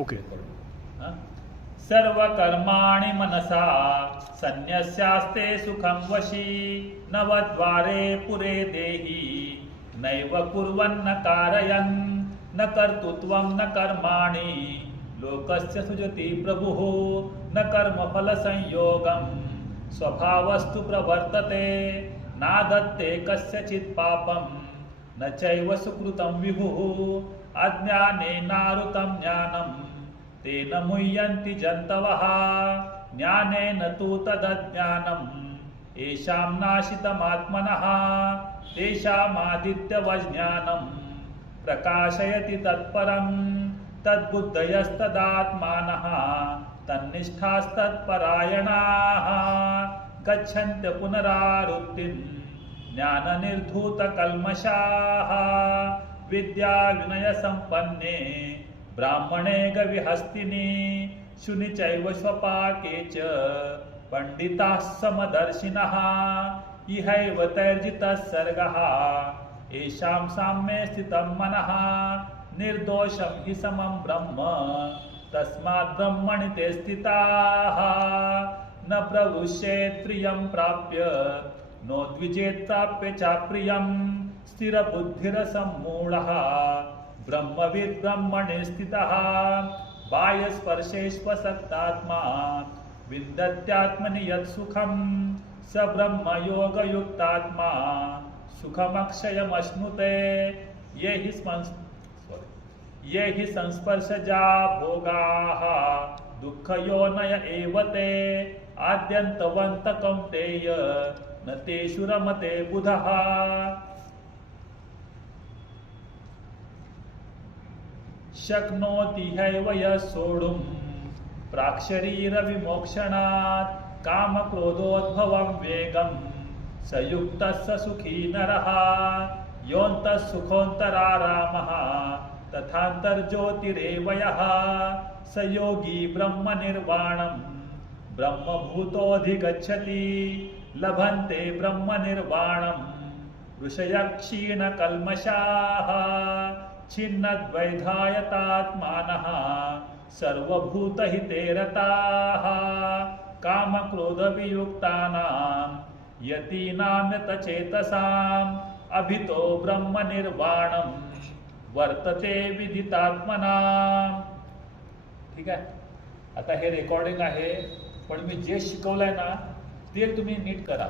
Okay. सर्व कर्माणि मनसा संन्यस्यास्ते सुखं वशी नवद्वारे पुरे देहि नैव कुर्वन्न कारयन् न कर्तृत्वं न कर्माणि लोकस्य सृजति प्रभुः न कर्मफल संयोगं स्वभावस्तु प्रवर्तते नादत्ते कस्यचित् पापं न चैव सुकृतं विभुः अज्ञानेनावृतं ज्ञानं तेन मुह्यन्ति जन्तवः ज्ञानेन तु तदज्ञानम् येषां नाशितमात्मनः तेषामादित्यवज्ञानं प्रकाशयति तत्परं तद्बुद्धयस्तदात्मानः तन्निष्ठास्तत्परायणाः गच्छन्त्य पुनरावृत्तिं ज्ञाननिर्धूतकल्मषाः विद्या विनयसम्पन्ने ब्राह्मणे गविहस्तिनि शुनि चैव स्वपाके च पंडिताः समदर्शिनः इहैव तैर्जितः सर्गः येषां साम्ये स्थितं मनः निर्दोषं हि समं ब्रह्म तस्मात् ब्रह्मणि ते स्थिताः न प्रवृष्येत् प्रियं प्राप्य नोद्विजेत् प्राप्य चाप्रियं स्थिरबुद्धिरसम्मूढः ब्रह्मविद् ब्रह्मणि स्थितः बाह्यस्पर्शेष्वसक्तात्मा विन्दत्यात्मनि यत्सुखं स ब्रह्मयोगयुक्तात्मा सुखमक्षयमश्नुते ये हि संस्पर्शजा भोगाः दुःखयोनय एव ते आद्यन्तवन्त कौन्तेय न तेषु रमते बुधः. शक्नोति हैव यः सोढुं प्राक्शरीरविमोक्षणात् कामक्रोधोद्भवं वेगं स युक्तः स सुखी नरः योऽन्तः सुखोऽन्तरारामः तथान्तर्ज्योतिरेव यः स योगी ब्रह्मनिर्वाणं ब्रह्मभूतोऽधिगच्छति लभन्ते ब्रह्मनिर्वाणं ऋषयः क्षीणकल्मषाः छिन्नद्वैधायतात्मानः सर्वभूतहिते रताः कामक्रोधवियुक्तानां यतीनां यतचेतसाम् अभितो ब्रह्मनिर्वाणं वर्तते विदितात्मनां. ठीक आहे. आता हे रेकॉर्डिंग आहे, पण मी जे शिकवलंय ना ते तुम्ही नीट करा.